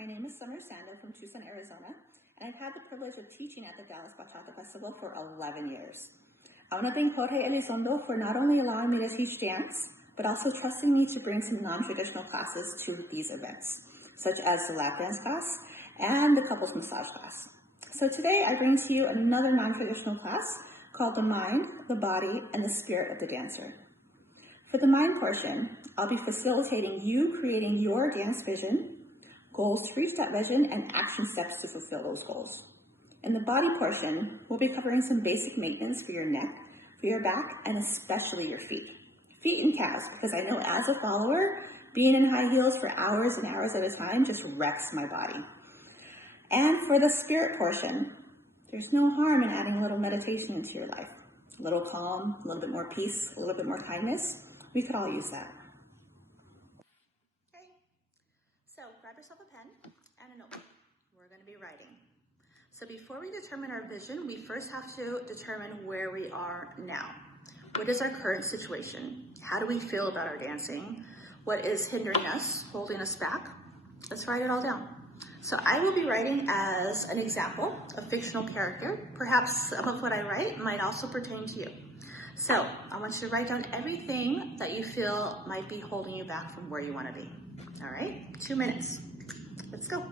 My name is Summer Sando from Tucson, Arizona, and I've had the privilege of teaching at the Dallas Bachata Festival for 11 years. I want to thank Jorge Elizondo for not only allowing me to teach dance, but also trusting me to bring some non-traditional classes to these events, such as the lap dance class and the couples massage class. So today I bring to you another non-traditional class called The Mind, the Body, and the Spirit of the Dancer. For the mind portion, I'll be facilitating you creating your dance vision, goals to reach that vision, and action steps to fulfill those goals. In the body portion, we'll be covering some basic maintenance for your neck, for your back, and especially your feet. Feet and calves, because I know as a follower, being in high heels for hours and hours at a time just wrecks my body. And for the spirit portion, there's no harm in adding a little meditation into your life. A little calm, a little bit more peace, a little bit more kindness. We could all use that. Okay, so grab yourself a pen and a notebook. We're going to be writing. So before we determine our vision, we first have to determine where we are now. What is our current situation? How do we feel about our dancing? What is hindering us, holding us back? Let's write it all down. So I will be writing as an example, a fictional character. Perhaps some of what I write might also pertain to you. So I want you to write down everything that you feel might be holding you back from where you want to be. All right, 2 minutes. Let's go.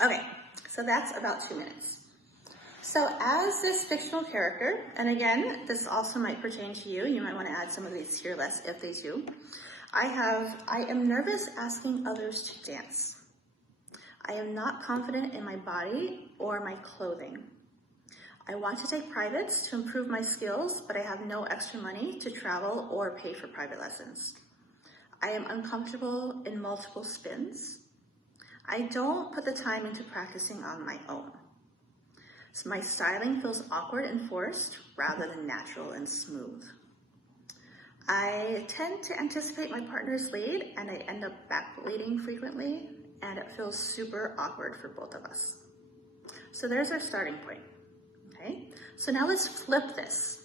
Okay, so that's about 2 minutes. So as this fictional character, and again, this also might pertain to you, you might want to add some of these to your list if they do. I am nervous asking others to dance. I am not confident in my body or my clothing. I want to take privates to improve my skills, but I have no extra money to travel or pay for private lessons. I am uncomfortable in multiple spins. I don't put the time into practicing on my own. So my styling feels awkward and forced rather than natural and smooth. I tend to anticipate my partner's lead and I end up back leading frequently, and it feels super awkward for both of us. So there's our starting point, okay? So now let's flip this.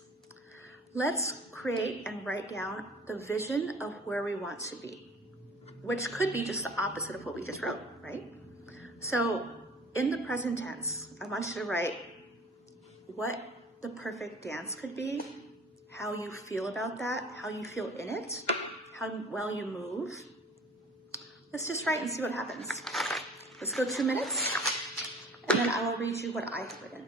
Let's create and write down the vision of where we want to be, which could be just the opposite of what we just wrote, right? So in the present tense, I want you to write what the perfect dance could be, how you feel about that, how you feel in it, how well you move. Let's just write and see what happens. Let's go 2 minutes, and then I will read you what I've written.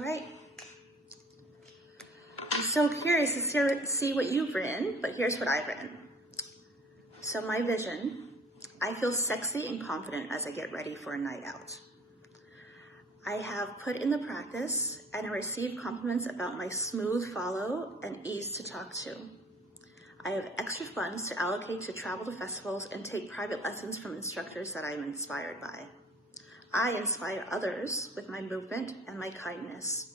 All right. I'm so curious to see what you've written, but here's what I've written. So my vision, I feel sexy and confident as I get ready for a night out. I have put in the practice and I receive compliments about my smooth follow and ease to talk to. I have extra funds to allocate to travel to festivals and take private lessons from instructors that I am inspired by. I inspire others with my movement and my kindness.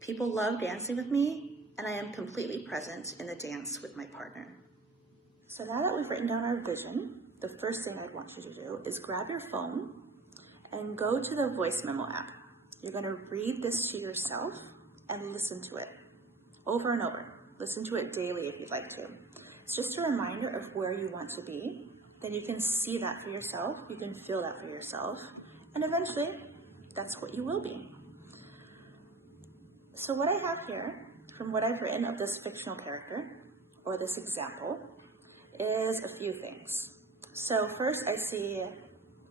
People love dancing with me, and I am completely present in the dance with my partner. So now that we've written down our vision, the first thing I'd want you to do is grab your phone and go to the voice memo app. You're gonna read this to yourself and listen to it over and over. Listen to it daily if you'd like to. It's just a reminder of where you want to be. Then you can see that for yourself, you can feel that for yourself, and eventually that's what you will be. So what I have here, from what I've written of this fictional character, or this example, is a few things. So first I see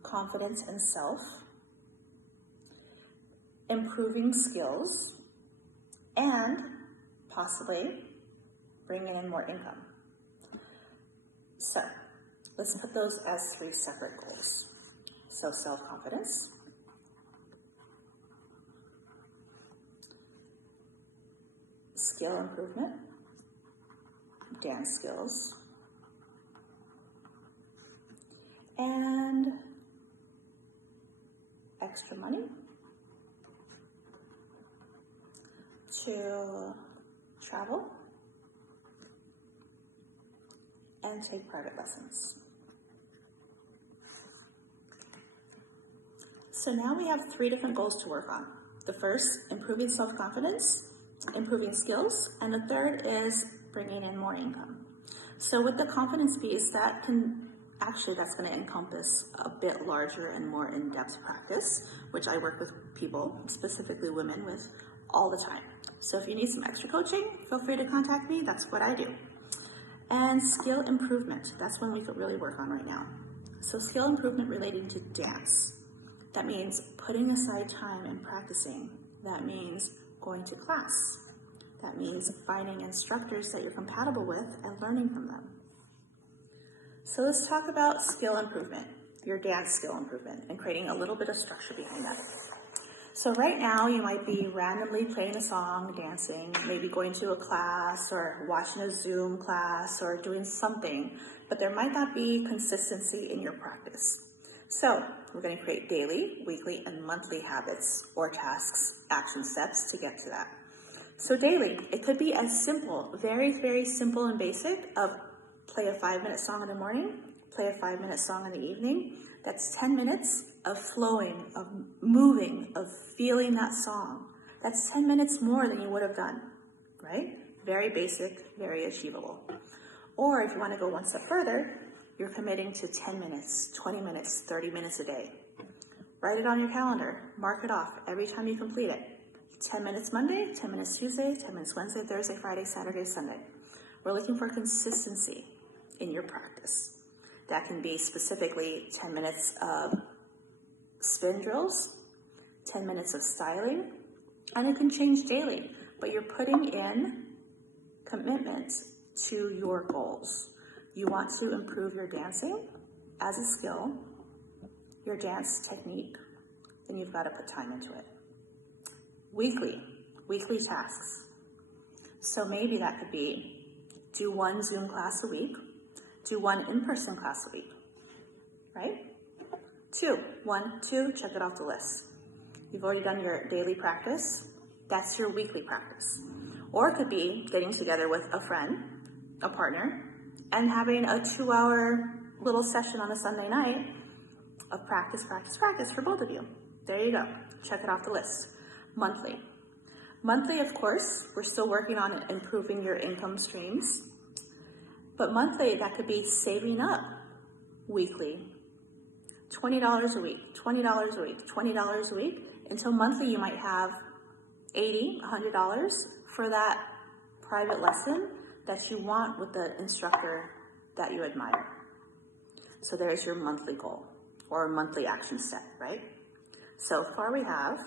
confidence in self, improving skills, and possibly bringing in more income. So let's put those as 3 separate goals. So self-confidence, skill improvement, dance skills, and extra money to travel and take private lessons. So now we have 3 different goals to work on. The first, improving self-confidence, improving skills, and the third is bringing in more income. So with the confidence piece, that's going to encompass a bit larger and more in-depth practice, which I work with people, specifically women, with all the time. So if you need some extra coaching, feel free to contact me. That's what I do. And skill improvement, that's one we could really work on right now. So skill improvement relating to dance. That means putting aside time and practicing. That means going to class. That means finding instructors that you're compatible with and learning from them. So let's talk about skill improvement, your dance skill improvement, and creating a little bit of structure behind that. So right now you might be randomly playing a song, dancing, maybe going to a class or watching a Zoom class or doing something, but there might not be consistency in your practice. So we're going to create daily, weekly, and monthly habits or tasks, action steps to get to that. So daily, it could be as simple, very, very simple and basic of play a 5-minute song in the morning, play a 5-minute song in the evening. That's 10 minutes of flowing, of moving, of feeling that song. That's 10 minutes more than you would have done, right? Very basic, very achievable. Or if you want to go one step further, you're committing to 10 minutes, 20 minutes, 30 minutes a day. Write it on your calendar, mark it off every time you complete it. 10 minutes Monday, 10 minutes Tuesday, 10 minutes Wednesday, Thursday, Friday, Saturday, Sunday. We're looking for consistency in your practice. That can be specifically 10 minutes of spin drills, 10 minutes of styling, and it can change daily, but you're putting in commitments to your goals. You want to improve your dancing as a skill, your dance technique, then you've got to put time into it. Weekly tasks. So maybe that could be do 1 Zoom class a week, do 1 in-person class a week, right? 2, check it off the list. You've already done your daily practice. That's your weekly practice. Or it could be getting together with a friend, a partner, and having a 2-hour little session on a Sunday night of practice for both of you. There you go. Check it off the list. Monthly, of course, we're still working on improving your income streams. But monthly, that could be saving up weekly. $20 a week, $20 a week, $20 a week. Until monthly, you might have $80, $100 for that private lesson that you want with the instructor that you admire. So there's your monthly goal or monthly action step, right? So far we have,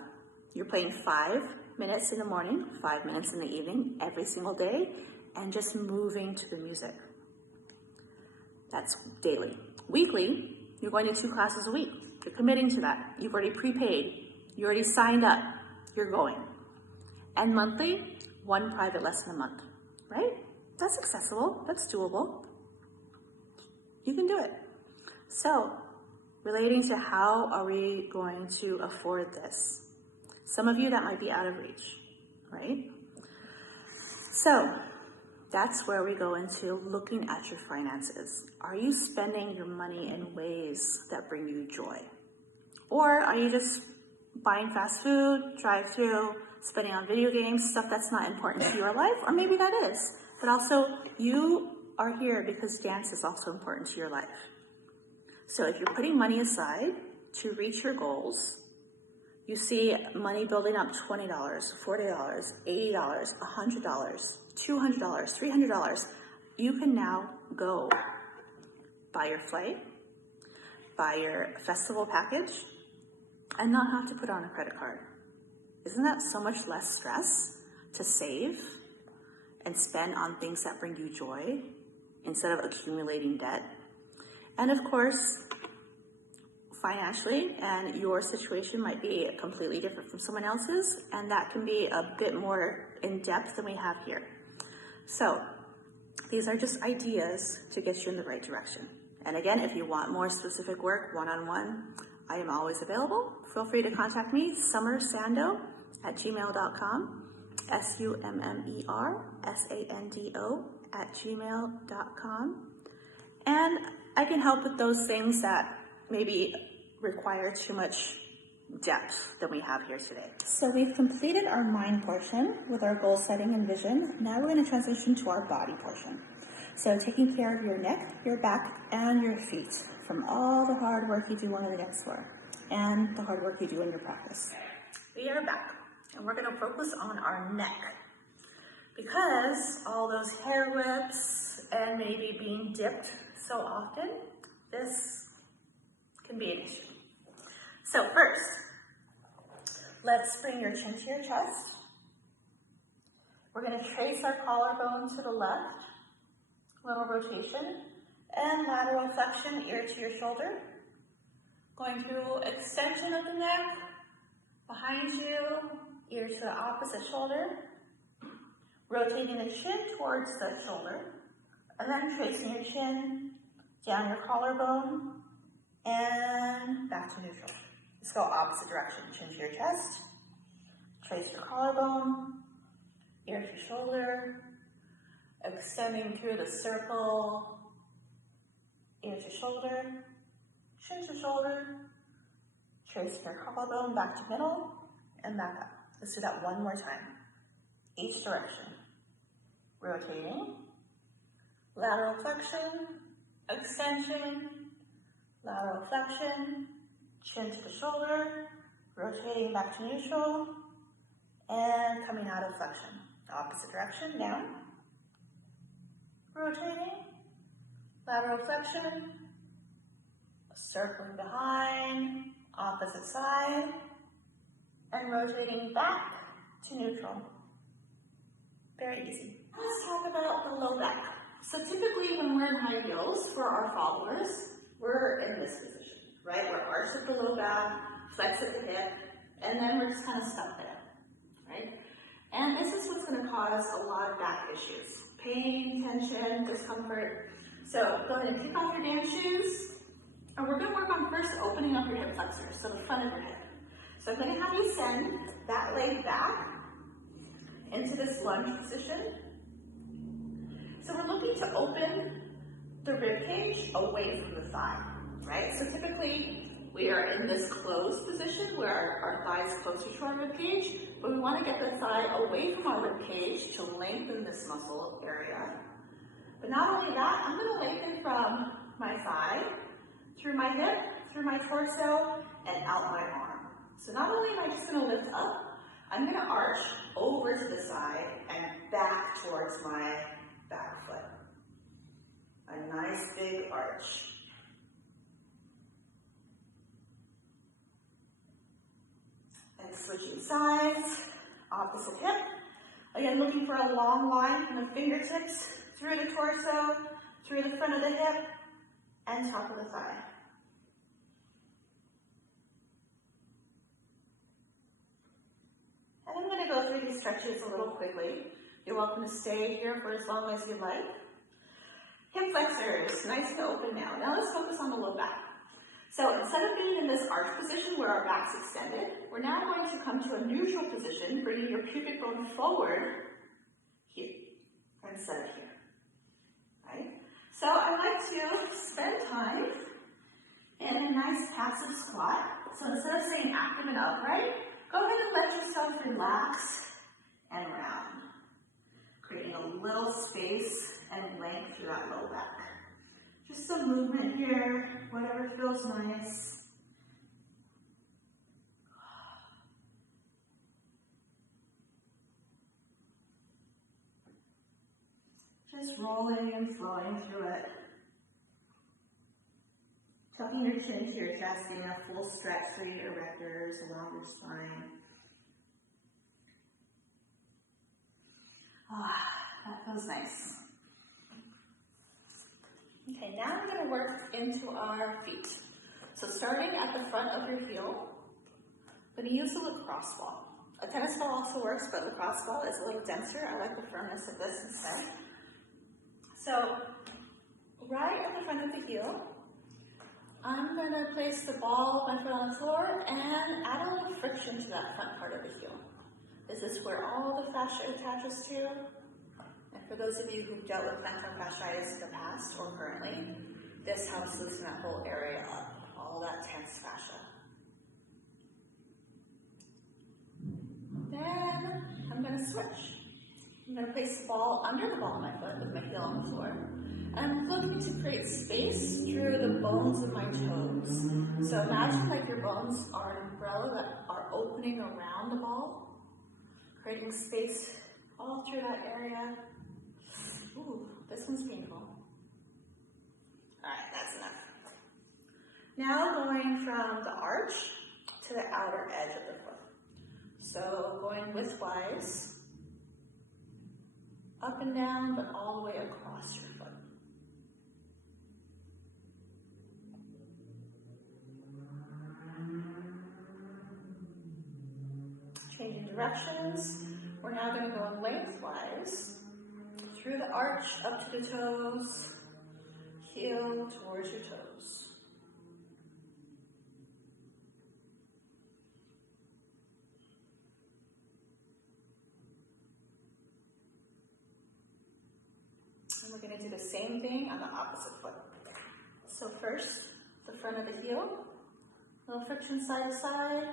you're playing 5 minutes in the morning, 5 minutes in the evening, every single day, and just moving to the music. That's daily. Weekly, you're going to 2 classes a week. You're committing to that. You've already prepaid. You already signed up. You're going. And monthly, 1 private lesson a month, right? That's accessible. That's doable. You can do it. So, relating to how are we going to afford this? Some of you, that might be out of reach, right? So, that's where we go into looking at your finances. Are you spending your money in ways that bring you joy? Or are you just buying fast food, drive-through, spending on video games, stuff that's not important to your life? Or maybe that is. But also, you are here because dance is also important to your life. So if you're putting money aside to reach your goals, you see money building up $20, $40, $80, $100, $200, $300. You can now go buy your flight, buy your festival package, and not have to put on a credit card. Isn't that so much less stress to save and spend on things that bring you joy instead of accumulating debt? And of course, financially, and your situation might be completely different from someone else's, and that can be a bit more in depth than we have here. So these are just ideas to get you in the right direction. And again, if you want more specific work one-on-one, I am always available. Feel free to contact me, summersando@gmail.com, SummerSando@gmail.com. And I can help with those things that maybe require too much depth than we have here today. So we've completed our mind portion with our goal setting and vision. Now we're going to transition to our body portion. So taking care of your neck, your back, and your feet from all the hard work you do on the dance floor and the hard work you do in your practice. We are back, and we're going to focus on our neck because all those hair whips and maybe being dipped so often, this can be an issue. So first, let's bring your chin to your chest. We're going to trace our collarbone to the left, little rotation, and lateral flexion, ear to your shoulder. Going through extension of the neck, behind you, ear to the opposite shoulder. Rotating the chin towards the shoulder, and then tracing your chin down your collarbone, and back to neutral. Let's go opposite direction. Chin to your chest, trace your collarbone, ear to shoulder, extending through the circle, ear to shoulder, chin to shoulder, trace your collarbone back to middle, and back up. Let's do that one more time. Each direction. Rotating, lateral flexion, extension, lateral flexion, chin to the shoulder, rotating back to neutral, and coming out of flexion. Opposite direction, down. Rotating, lateral flexion, circling behind, opposite side, and rotating back to neutral. Very easy. Let's talk about the low back. So typically when we're in high heels, for our followers, we're in this position, right? We're arched at the low back, flex at the hip, and then we're just kind of stuck there, right? And this is what's going to cause a lot of back issues. Pain, tension, discomfort. So go ahead and kick off your dance shoes, and we're going to work on first opening up your hip flexors, so the front of your hip. So I'm going to have you send that leg back into this lunge position. So we're looking to open the rib cage away from the thigh, right? So typically we are in this closed position where our thigh is closer to our rib cage, but we want to get the thigh away from our rib cage to lengthen this muscle area. But not only that, I'm going to lengthen from my thigh, through my hip, through my torso, and out my arm. So not only am I just going to lift up, I'm going to arch over to the side and back towards my back foot. A nice big arch. And switching sides, opposite hip. Again, looking for a long line from the fingertips through the torso, through the front of the hip, and top of the thigh. And I'm going to go through these stretches a little quickly. You're welcome to stay here for as long as you like. Hip flexors, nice and open now. Now let's focus on the low back. So instead of being in this arch position where our back's extended, we're now going to come to a neutral position, bringing your pubic bone forward here instead of here, right? So I like to spend time in a nice passive squat. So instead of staying active and upright, go ahead and let yourself relax and round, creating a little space and length through that low back. Just some movement here, whatever feels nice. Just rolling and flowing through it. Tucking your chin to your chest, getting a full stretch through your erectors along your spine. That feels nice. Okay, now we're going to work into our feet. So starting at the front of your heel, I'm going to use a lacrosse ball. A tennis ball also works, but lacrosse ball is a little denser. I like the firmness of this instead. So right at the front of the heel, I'm going to place the ball of my foot on the floor and add a little friction to that front part of the heel. This is where all the fascia attaches to. And for those of you who've dealt with plantar fasciitis in the past or currently, this helps loosen that whole area up, all that tense fascia. Then I'm going to switch. I'm going to place the ball under the ball of my foot with my heel on the floor. And I'm looking to create space through the bones of my toes. So imagine like your bones are an umbrella that are opening around the ball, creating space all through that area. Ooh, this one's painful. All right, that's enough. Now going from the arch to the outer edge of the foot. So going widthwise, up and down, but all the way across your foot. Changing directions. We're now going to go lengthwise through the arch up to the toes, heel towards your toes. And we're going to do the same thing on the opposite foot. So first, the front of the heel, a little friction side to side.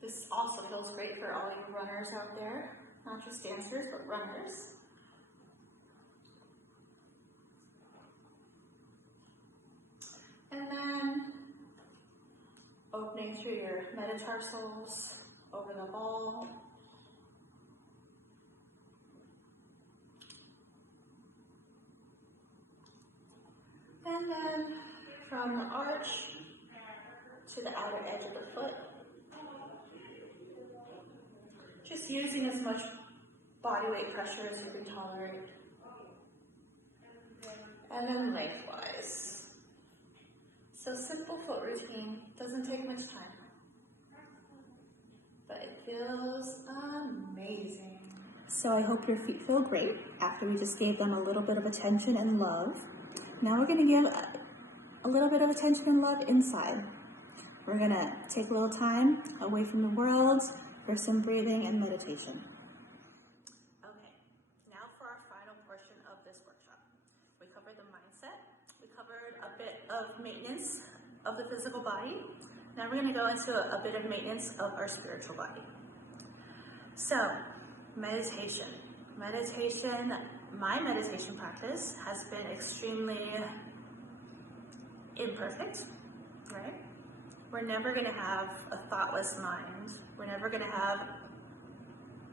This also feels great for all you runners out there, not just dancers, but runners. And then opening through your metatarsals over the ball. And then from the arch to the outer edge of the foot. Just using as much body weight pressure as you can tolerate. And then lengthwise. So simple foot routine, doesn't take much time. But it feels amazing. So I hope your feet feel great after we just gave them a little bit of attention and love. Now we're going to give a little bit of attention and love inside. We're going to take a little time away from the world for some breathing and meditation. Okay, now for our final portion of this workshop. We covered the mindset. We covered a bit of maintenance of the physical body. Now we're going to go into a bit of maintenance of our spiritual body. So, meditation. My meditation practice has been extremely imperfect, right? We're never going to have a thoughtless mind. We're never going to have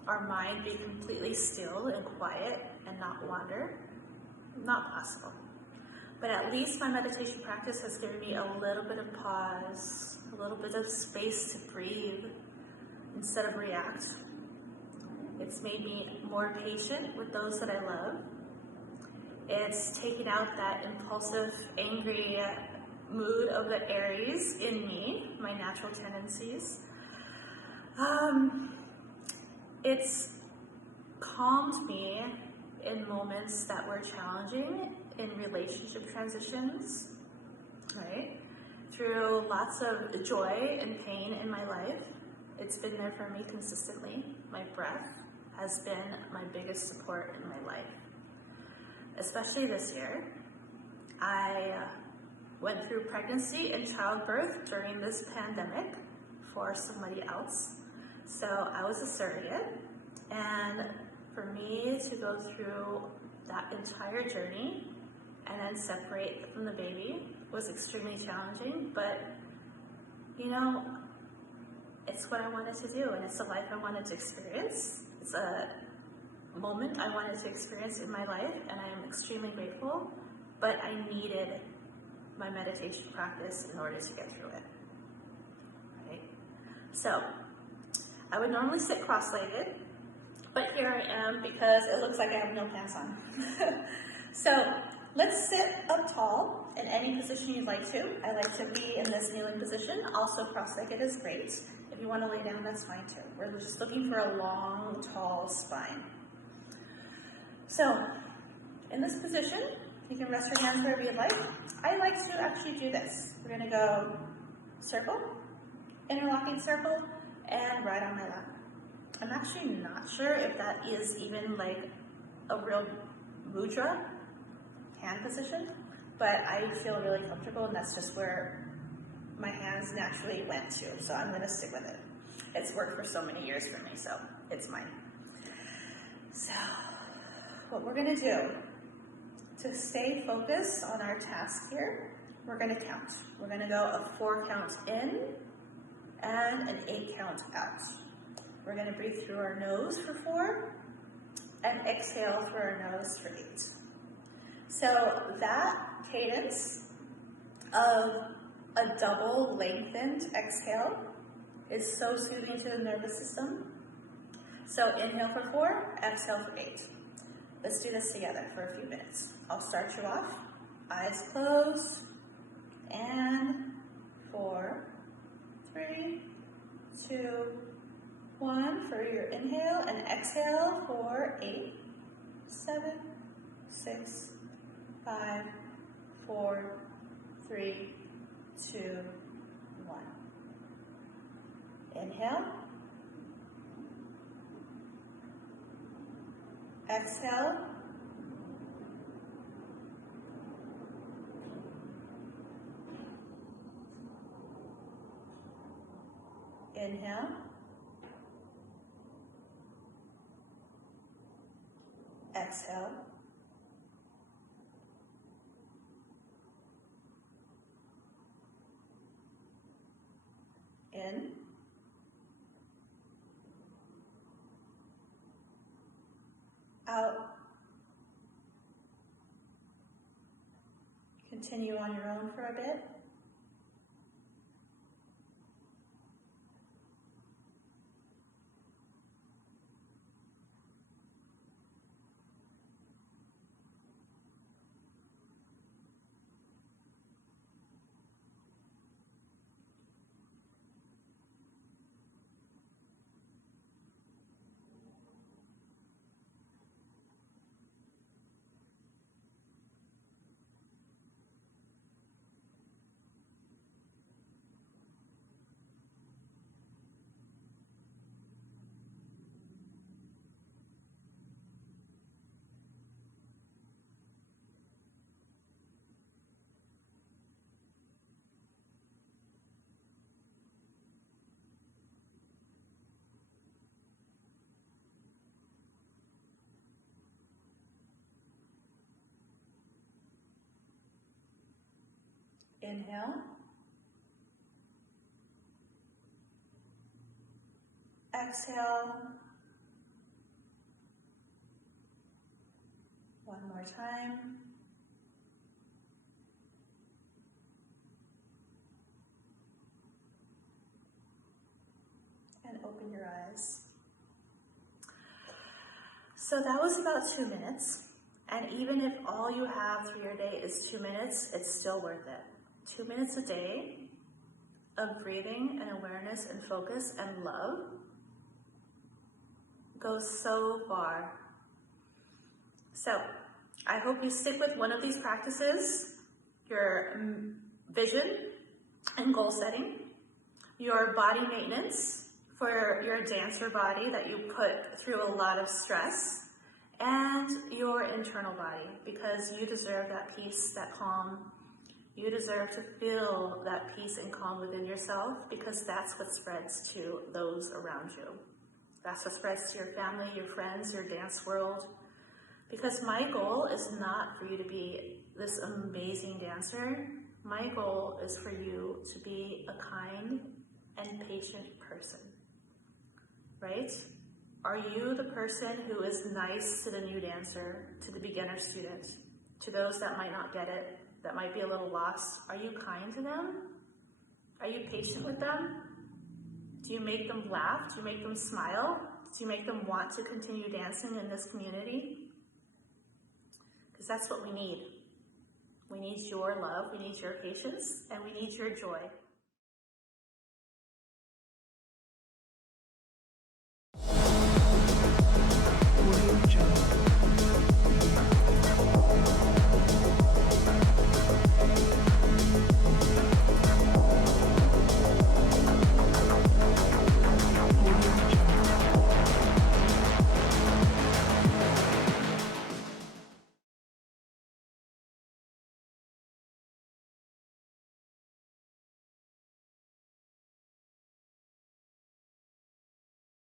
our mind be completely still and quiet and not wander. Not possible. But at least my meditation practice has given me a little bit of pause, a little bit of space to breathe, instead of react. It's made me more patient with those that I love. It's taken out that impulsive, angry mood of the Aries in me, my natural tendencies. It's calmed me in moments that were challenging in relationship transitions, right? Through lots of joy and pain in my life. It's been there for me consistently. My breath has been my biggest support in my life. Especially this year, I went through pregnancy and childbirth during this pandemic for somebody else. So I was a surrogate, and for me to go through that entire journey and then separate from the baby was extremely challenging, but you know, it's what I wanted to do, and it's a life I wanted to experience. It's a moment I wanted to experience in my life, and I am extremely grateful, but I needed my meditation practice in order to get through it, right? So, I would normally sit cross-legged, but here I am because it looks like I have no pants on. So, let's sit up tall in any position you'd like to. I like to be in this kneeling position. Also, cross-legged is great. If you want to lay down, that's fine too. We're just looking for a long, tall spine. So, in this position, you can rest your hands wherever you'd like. I like to actually do this. We're going to go circle, interlocking circle, and right on my lap. I'm actually not sure if that is even like a real mudra, hand position, but I feel really comfortable, and that's just where my hands naturally went to, so I'm going to stick with it. It's worked for so many years for me, so it's mine. So, what we're going to do to stay focused on our task here, we're going to count. We're going to go a 4 count in and an 8 count out. We're going to breathe through our nose for 4 and exhale through our nose for 8. So that cadence of a double lengthened exhale is so soothing to the nervous system. So inhale for 4, exhale for 8. Let's do this together for a few minutes. I'll start you off. Eyes closed. And 4, 3, 2, 1 for your inhale, and exhale for 8, 7, 6, 5, 4, 3, 2, 1. Inhale. Exhale. Inhale. Exhale. In. Out. Continue on your own for a bit. Inhale. Exhale. One more time. And open open your eyes. So that was about 2 minutes. And even if all you have through your day is 2 minutes, it's still worth it. 2 minutes a day of breathing and awareness and focus and love goes so far. So I hope you stick with one of these practices, your vision and goal setting, your body maintenance for your dancer body that you put through a lot of stress, and your internal body, because you deserve that peace, that calm. You deserve to feel that peace and calm within yourself, because that's what spreads to those around you. That's what spreads to your family, your friends, your dance world. Because my goal is not for you to be this amazing dancer. My goal is for you to be a kind and patient person, right? Are you the person who is nice to the new dancer, to the beginner student, to those that might not get it, that might be a little lost? Are you kind to them? Are you patient with them? Do you make them laugh? Do you make them smile? Do you make them want to continue dancing in this community? Because that's what we need. We need your love, we need your patience, and we need your joy.